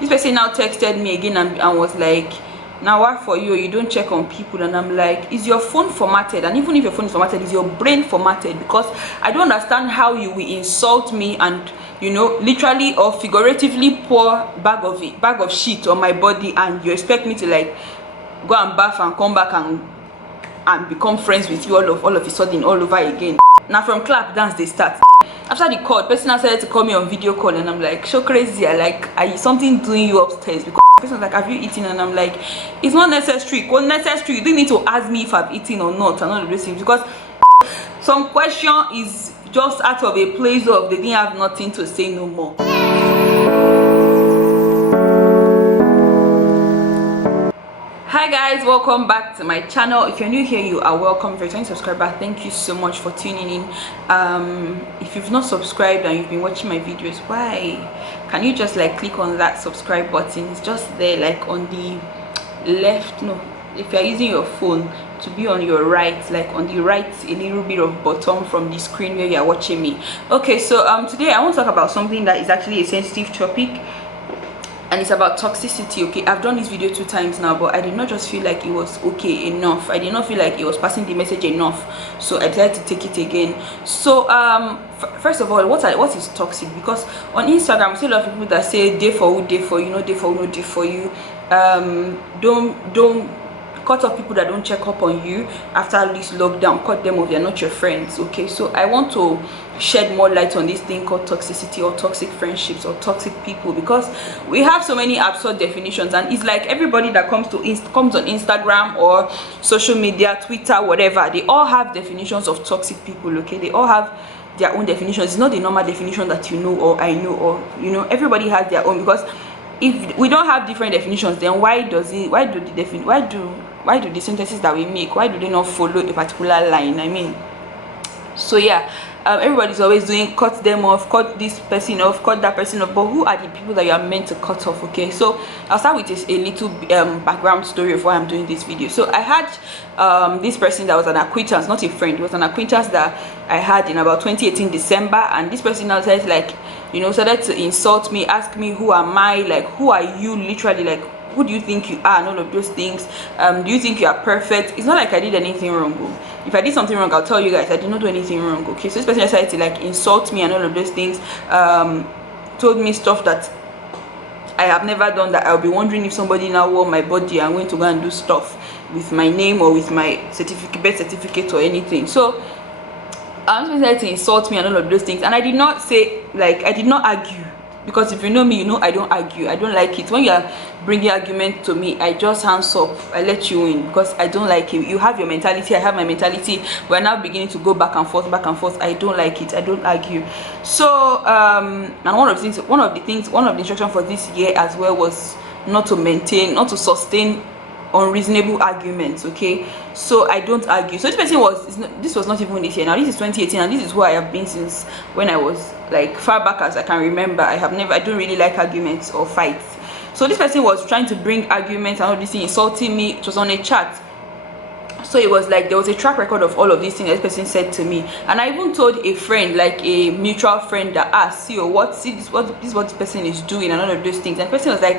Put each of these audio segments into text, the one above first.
This person now texted me again and was like, now what for you? You don't check on people. And I'm like, is your phone formatted? And even if your phone is formatted, is your brain formatted? Because I don't understand how you will insult me and, you know, literally or figuratively pour bag of shit on my body, and you expect me to like go and bath and come back and become friends with you all of a sudden all over again. Now from clap dance they start. After the call, person started to call me on video call, and I'm like, so crazy. I like, are you something doing you upstairs? Because the person was like, have you eaten? And I'm like, it's not necessary. Well, necessary. You don't need to ask me if I've eaten or not, and all of those things, because some question is just out of a place of they didn't have nothing to say no more. Hi guys, welcome back to my channel. If you're new here, you are welcome. If you're a returning subscriber, thank you so much for tuning in. If you've not subscribed and you've been watching my videos, why can you just like click on that subscribe button? It's just there, like on the left. No, if you're using your phone, to be on your right, like on the right, a little bit of bottom from the screen where you're watching me. Okay, so today I want to talk about something that is actually a sensitive topic, and it's about toxicity. Okay, I've done this video 2 times now, but I did not just feel like it was okay enough. I did not feel like it was passing the message enough, so I decided to take it again. So first of all, what is toxic? Because on Instagram, I see a lot of people that say day for who, day for you, no day for who, no day for you. Don't cut off people that don't check up on you after this lockdown. Cut them off, they're not your friends. Okay, so I want to shed more light on this thing called toxicity, or toxic friendships, or toxic people, because we have so many absurd definitions, and it's like everybody that comes on Instagram or social media, Twitter, whatever, they all have definitions of toxic people. Okay, they all have their own definitions. It's not the normal definition that you know or I know, or you know, everybody has their own. Because if we don't have different definitions, then why do the sentences that we make, why do they not follow a particular line? I mean, so yeah, everybody's always doing cut them off, cut this person off, cut that person off, but who are the people that you are meant to cut off? Okay, so I'll start with a little background story of why I'm doing this video. So I had this person that was an acquaintance, not a friend. It was an acquaintance that I had in about 2018 December, and this person now says, like, you know, started to insult me, ask me who am I, like who are you, literally, like who do you think you are, and all of those things. Do you think you are perfect? It's not like I did anything wrong. If I did something wrong, I'll tell you guys I did not do anything wrong. Okay, so this person decided to like insult me and all of those things, told me stuff that I have never done, that I'll be wondering if somebody now wore my body and went to go and do stuff with my name or with my certificate, birth certificate or anything. So I was decided to insult me and all of those things, and I did not say, like, I did not argue, because if you know me, you know I don't argue. I don't like it when you are bringing argument to me. I just hands up, I let you in, because I don't like it. You have your mentality, I have my mentality. We're now beginning to go back and forth. I don't like it. I don't argue. So and one of the instructions for this year as well was not to sustain unreasonable arguments. Okay, so I don't argue. So this was not even this year. Now this is 2018, and this is who I have been since when I was like far back as I can remember. I don't really like arguments or fights. So this person was trying to bring arguments and all this thing, insulting me. It was on a chat, so it was like there was a track record of all of these things that this person said to me. And I even told a friend, like a mutual friend, that asked, see what this person is doing and all of those things. And the person was like,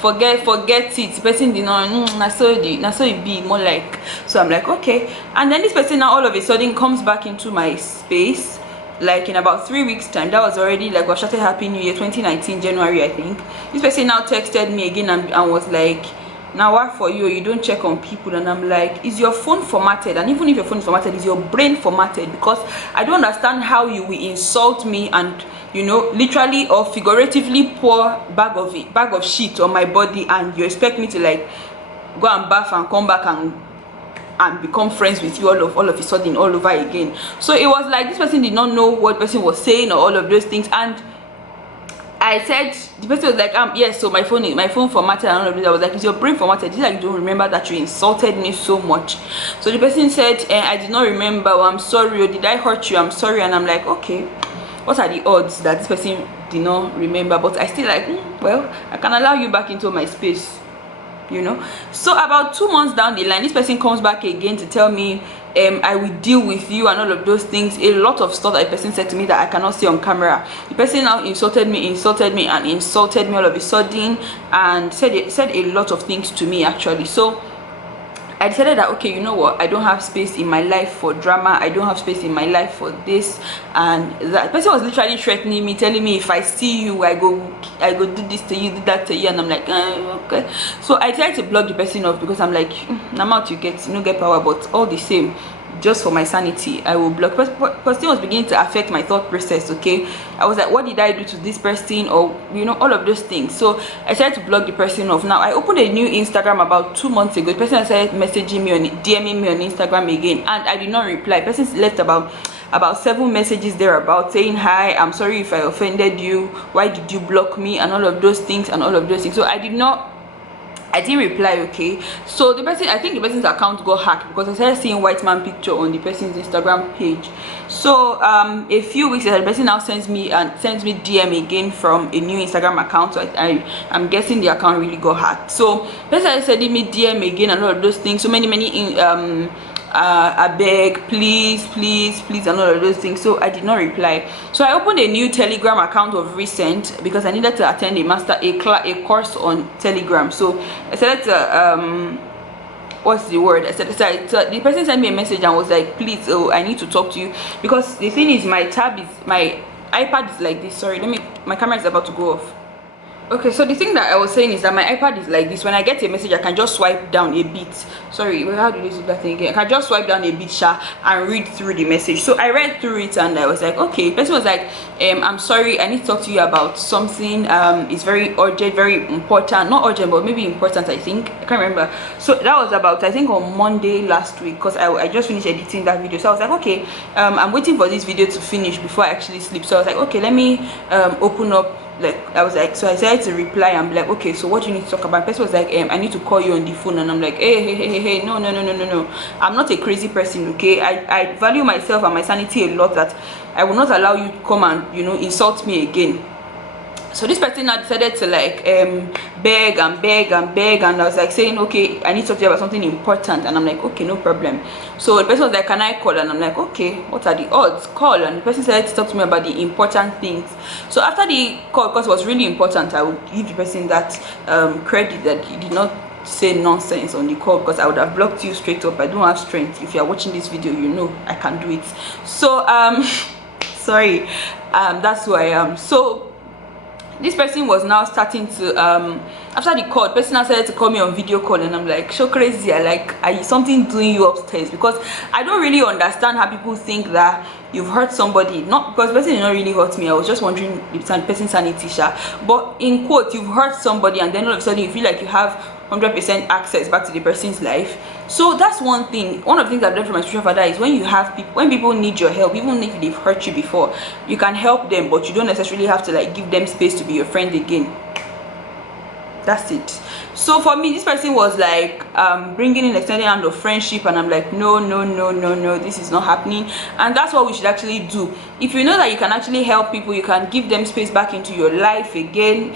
forget it. The person did not, na so it be more like. So I'm like, okay. And then this person now all of a sudden comes back into my space, like in about 3 weeks time. That was already like, we started Happy New Year 2019 January, I think. This person now texted me again and was like, now what for you? You don't check on people. And I'm like, is your phone formatted? And even if your phone is formatted, is your brain formatted? Because I don't understand how you will insult me and, you know, literally or figuratively pour bag of shit on my body, and you expect me to like go and bath and come back and become friends with you all of a sudden all over again. So it was like this person did not know what person was saying or all of those things. And I said, the person was like, yes, so my phone formatted and all of this. I was like, is your brain formatted? Is it like you don't remember that you insulted me so much? So the person said, I did not remember, or I'm sorry, or did I hurt you? I'm sorry. And I'm like, okay, what are the odds that this person did not remember? But I still like, well, I can allow you back into my space. you know. So about 2 months down the line, this person comes back again to tell me I will deal with you and all of those things. A lot of stuff that the person said to me that I cannot see on camera. The person now insulted me all of a sudden, and said a lot of things to me actually. So I decided that, okay, you know what, I don't have space in my life for drama, I don't have space in my life for this and that. Person was literally threatening me, telling me if I see you, I go do this to you, do that to you, and I'm like, okay. So I tried to block the person off, because I'm like, I'm out, you get power, but all the same, just for my sanity, I will block. Person was beginning to affect my thought process. Okay, I was like, what did I do to this person, or all of those things. So I started to block the person off. Now I opened a new Instagram about 2 months ago. The person started messaging me on DMing me on Instagram again, and I did not reply. The person left about 7 messages there about saying, hi, I'm sorry if I offended you, why did you block me, and all of those things. So I didn't reply. Okay, so the person, I think the person's account got hacked, because I started seeing white man picture on the person's Instagram page. So a few weeks later, the person now sends me DM again from a new Instagram account. So I'm guessing the account really got hacked. So the person started sending me DM again and all of those things. So many I beg, please, and all of those things. So I did not reply. So I opened a new Telegram account of recent, because I needed to attend a course on Telegram. So I said what's the word, I said, so the person sent me a message and was like, please, I need to talk to you, because the thing is, my iPad is like this. Sorry, my camera is about to go off. Okay, so the thing that I was saying is that my iPad is like this. When I get a message, I can just swipe down a bit. Sorry, how do you do that thing again? I can just swipe down a bit, and read through the message. So I read through it, and I was like, okay. The person was like, I'm sorry, I need to talk to you about something. It's very urgent, very important. Not urgent, but maybe important, I think. I can't remember. So that was about, I think, on Monday last week, because I just finished editing that video. So I was like, okay, I'm waiting for this video to finish before I actually sleep. So I was like, okay, let me open up. Like, I was like, so I decided to reply. I'm like, okay, so what do you need to talk about? The person was like, I need to call you on the phone. And I'm like, hey, no, I'm not a crazy person. Okay, I value myself and my sanity a lot, that I will not allow you to come and insult me again. So this person now decided to like beg, and I was like saying, okay, I need to talk to you about something important. And I'm like, okay, no problem. So the person was like, can I call? And I'm like, okay, what are the odds? Call. And the person started to talk to me about the important things. So after the call, because it was really important, I would give the person that credit that he did not say nonsense on the call, because I would have blocked you straight up. I don't have strength. If you are watching this video, you know I can do it. So sorry, that's who I am. So this person was now starting to after the call, the person now started to call me on video call, and I'm like, so crazy. Are you something doing you upstairs? Because I don't really understand how people think that you've hurt somebody. Not because the person did not really hurt me. I was just wondering the person's sanity, but in quote, you've hurt somebody, and then all of a sudden you feel like you have 100% access back to the person's life. So that's one thing. One of the things I've learned from my spiritual father is when people need your help, even if they've hurt you before, you can help them, but you don't necessarily have to like give them space to be your friend again. That's it. So for me, this person was like bringing in extended hand of friendship, and I'm like, no, this is not happening. And that's what we should actually do. If you know that you can actually help people, you can give them space back into your life again,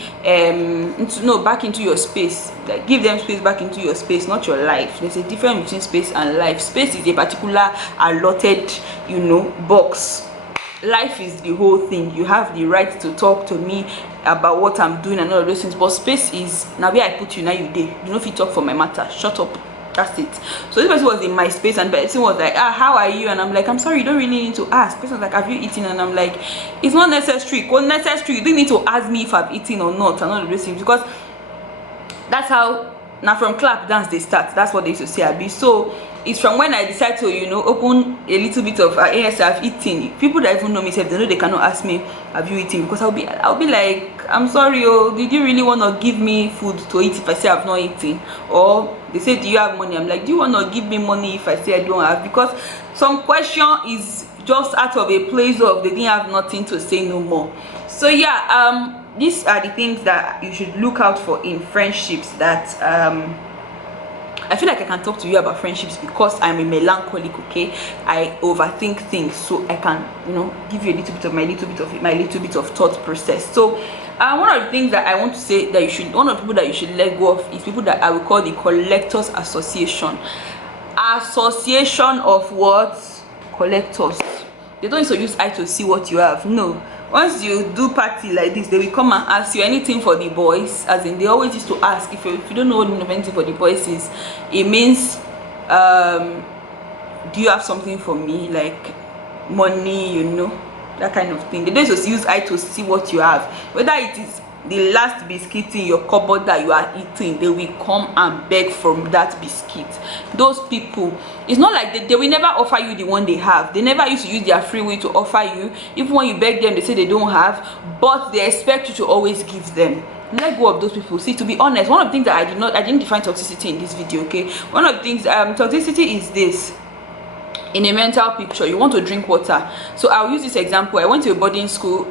back into your space. Like, give them space back into your space, not your life. There's a difference between space and life. Space is a particular allotted box. Life is the whole thing. You have the right to talk to me about what I'm doing and all of those things, but space is now where I put you. Now you there, you know, if you talk for my matter, shut up. That's it. So this person was in my space, and the person was like, how are you? And I'm like, I'm sorry, you don't really need to ask. The person was like, have you eaten? And I'm like, it's not necessary. You don't need to ask me if I've eaten or not, and all of those things, because that's how now from clap dance they start. That's what they used to say, Abby. So it's from when I decide to open a little bit of yes, I've eaten. People that even know me, they know they cannot ask me, have you eaten? Because I'll be like, I'm sorry, did you really want to give me food to eat if I say I've not eaten? Or they say, do you have money? I'm like, do you want to give me money if I say I don't have? Because some question is just out of a place of they didn't have nothing to say no more. So yeah, these are the things that you should look out for in friendships. That I feel like I can talk to you about friendships because I'm a melancholic. Okay, I overthink things, so I can give you a little bit of my little bit of thought process. So And one of the things that I want to say that you should, one of the people that you should let go of is people that I will call the collectors association. Association of what? Collectors. They don't need to use eye to see what you have. No. Once you do party like this, they will come and ask you anything for the boys. As in, they always used to ask, if you don't know what anything for the boys is, it means do you have something for me, like money, you know, that kind of thing. They don't just use eye to see what you have, whether it is the last biscuit in your cupboard that you are eating. They will come and beg from that biscuit. Those people, it's not like they will never offer you the one they have. They never used to use their free will to offer you. Even when you beg them, they say they don't have, but they expect you to always give them. Let go of those people. See, to be honest, one of the things that I didn't define toxicity in this video, okay? One of the things, toxicity is this. In a mental picture, you want to drink water. So I'll use this example. I went to a boarding school,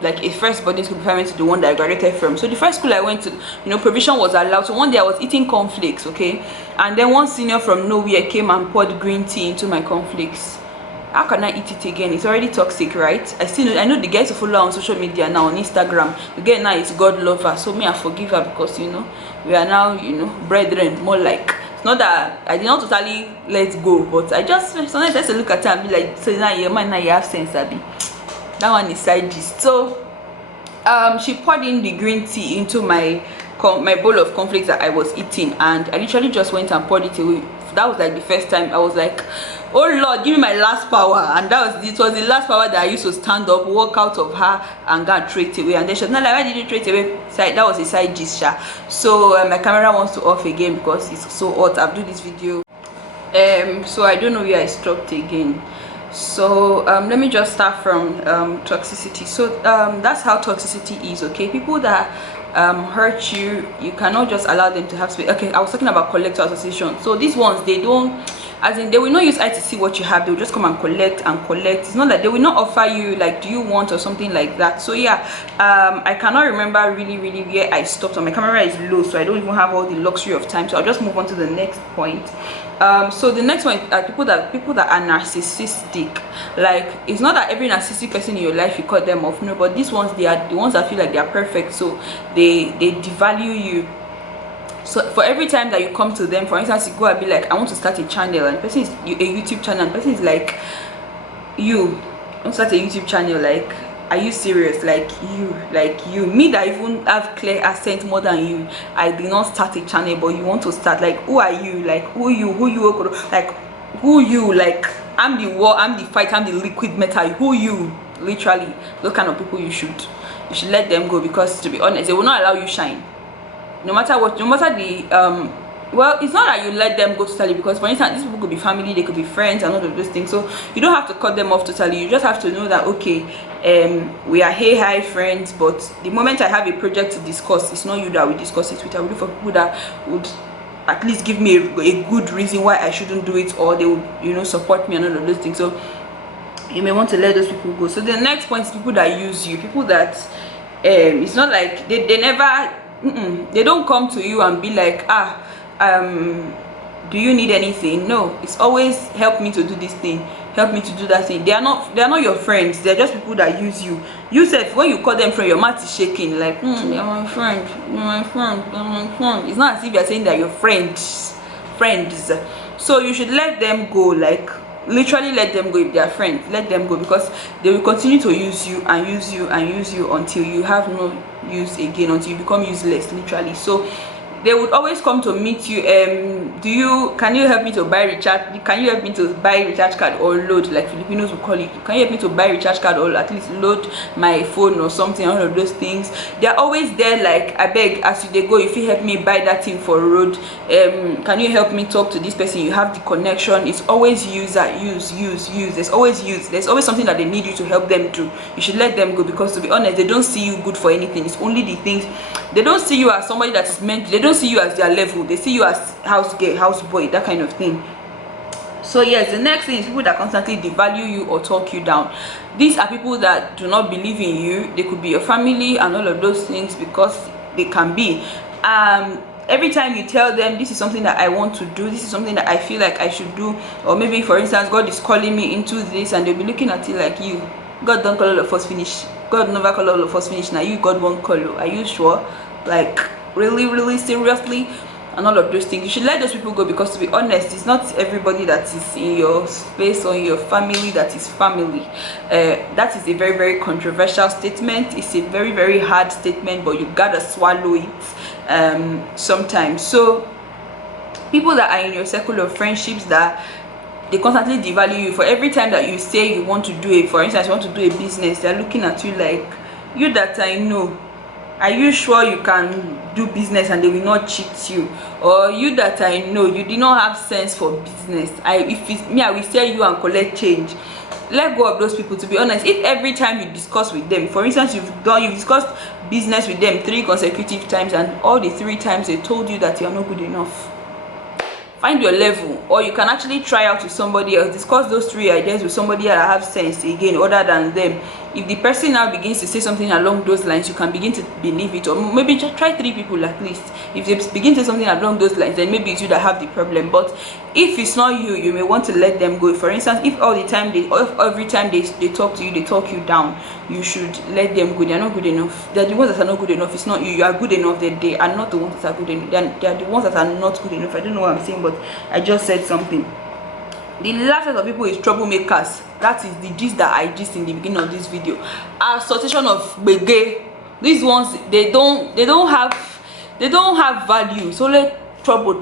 like a first boarding school before I went to the one that I graduated from. So the first school I went to, you know, provision was allowed. So one day I was eating cornflakes, okay, and then one senior from nowhere came and poured green tea into my cornflakes. How can I eat it again? It's already toxic, right? I know the guys who follow on social media now, on Instagram, the girl now is God lover. So me, I forgive her, because, you know, we are now, you know, brethren, more like. It's not that I did not totally let go, but I just sometimes I look at her and be like, so now your man, now you have sense, Abby. That one is side gist. So she poured in the green tea into my bowl of cornflakes that I was eating, and I literally just went and poured it away. That was like the first time I was like, oh Lord, give me my last power. And it was the last power that I used to stand up, walk out of her, and go and throw it away. And then she was not like, why did you throw it away? That was a side gist. So my camera wants to off again because it's so hot. I've done this video, so I don't know where I stopped again. So let me just start from toxicity. So that's how toxicity is, okay? People that hurt you, you cannot just allow them to have space. Okay, I was talking about collector association. So these ones, they don't, as in, they will not use eye to see what you have. They will just come and collect and collect. It's not that they will not offer you like, do you want, or something like that. So yeah, I cannot remember really where I stopped. On my camera is low, so I don't even have all the luxury of time. So I'll just move on to the next point. So the next one are people that are narcissistic. Like, it's not that every narcissistic person in your life you cut them off, no, but these ones, they are the ones that feel like they are perfect, so they devalue you. So for every time that you come to them, for instance, you go and be like, I want to start a channel, and the person is a YouTube channel, and the person is like, you want to start a YouTube channel, like, are you serious? Like you, me that even have clear accent more than you, I did not start a channel, but you want to start. Like, who are you? Like, who you, like, who you, like, I'm the war, I'm the fight, I'm the liquid metal, who you? Literally, those kind of people, you should let them go, because to be honest, they will not allow you shine, no matter what, no matter the well, it's not that you let them go totally, because for instance, these people could be family, they could be friends, and all of those things. So you don't have to cut them off totally. You just have to know that, okay, we are hey hi friends, but the moment I have a project to discuss, it's not you that will discuss it with. I will look for people that would at least give me a good reason why I shouldn't do it, or they would, you know, support me and all of those things. So you may want to let those people go. So the next point is people that use you, people that it's not like they never they don't come to you and be like, do you need anything? No, it's always help me to do this thing, help me to do that thing. They are not your friends. They're just people that use you. You said when you call them friend, your mouth is shaking like, they're my friend, they're my friend, they're my friend. It's not as if you're saying that your friends. So you should let them go. Like, literally let them go. If they are friends, let them go, because they will continue to use you and use you and use you until you have no use again, until you become useless, literally. So they would always come to meet you. Can you help me to buy recharge? Can you help me to buy recharge card or load, like Filipinos will call it? Can you help me to buy recharge card or at least load my phone or something? All of those things, they're always there. Like, I beg, as you they go, if you help me buy that thing for road, can you help me talk to this person? You have the connection. It's always use. There's always something that they need you to help them do. You should let them go, because to be honest, they don't see you good for anything. It's only the things. They don't see you as somebody that is meant. They don't see you as their level. They see you as house girl, house boy, that kind of thing. So yes, the next thing is people that constantly devalue you or talk you down. These are people that do not believe in you. They could be your family and all of those things, because they can be. Every time you tell them, this is something that I want to do, this is something that I feel like I should do, or maybe for instance, God is calling me into this, and they'll be looking at it like, you, God don't call all of us finish. God never call all of us finish. Now you God won't call you. Are you sure? Like really seriously? And all of those things, you should let those people go, because to be honest, it's not everybody that is in your space or in your family that is family. That is a very controversial statement. It's a very hard statement, but you gotta swallow it sometimes. So people that are in your circle of friendships, that they constantly devalue you for every time that you say you want to do it. For instance, you want to do a business, they're looking at you like, you that I know, are you sure you can do business and they will not cheat you? Or you that I know, you did not have sense for business. If it's me, I will sell you and collect change. Let go of those people. To be honest, if every time you discuss with them, for instance, you've discussed business with them 3 consecutive times, and all the 3 times they told you that you're not good enough, find your level. Or you can actually try out with somebody else, discuss those 3 ideas with somebody that have sense again other than them. If the person now begins to say something along those lines, you can begin to believe it. Or maybe just try 3 people at least. If they begin to say something along those lines, then maybe it's you that have the problem. But if it's not you, you may want to let them go. For instance, if all the time every time they talk to you, they talk you down, you should let them go. They're not good enough. They're the ones that are not good enough. It's not you. You are good enough. They are not the ones that are good enough. They are the ones that are not good enough. I don't know what I'm saying, but I just said something. The last set of people is troublemakers. That is the gist that I gist in the beginning of this video. Association of gbege. These ones, they don't have value. So let trouble,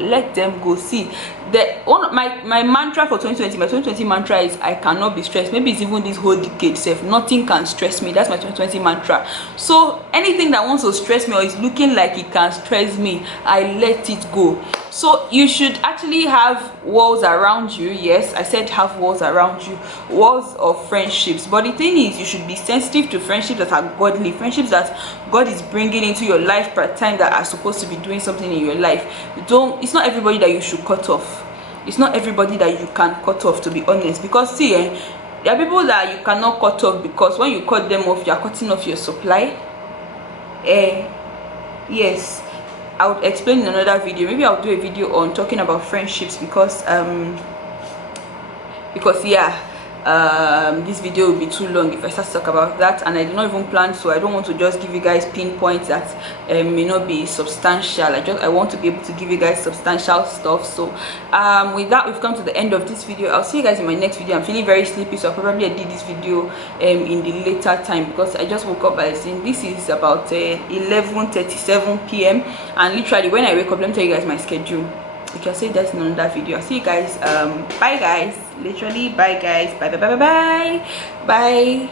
let them go. See, my mantra for 2020, my 2020 mantra is I cannot be stressed. Maybe it's even this whole decade self, nothing can stress me. That's my 2020 mantra. So anything that wants to stress me or is looking like it can stress me, I let it go. So you should actually have walls around you. Yes, I said have walls around you, walls of friendships. But the thing is, you should be sensitive to friendships that are godly, friendships that God is bringing into your life per time, that are supposed to be doing something in your life. It's not everybody that you should cut off. It's not everybody that you can cut off, to be honest. Because see, there are people that you cannot cut off, because when you cut them off, you are cutting off your supply. Yes, I would explain in another video. Maybe I'll do a video on talking about friendships, because yeah, this video will be too long if I start to talk about that, and I did not even plan, so I don't want to just give you guys pinpoints that may not be substantial. I want to be able to give you guys substantial stuff. So with that, we've come to the end of this video. I'll see you guys in my next video. I'm feeling very sleepy, so I'll probably edit this video in the later time, because I just woke up by saying this is about 11:37 p.m. and literally when I wake up, let me tell you guys my schedule. You can say that's in another video. I'll see you guys. Bye guys. Literally bye guys. Bye.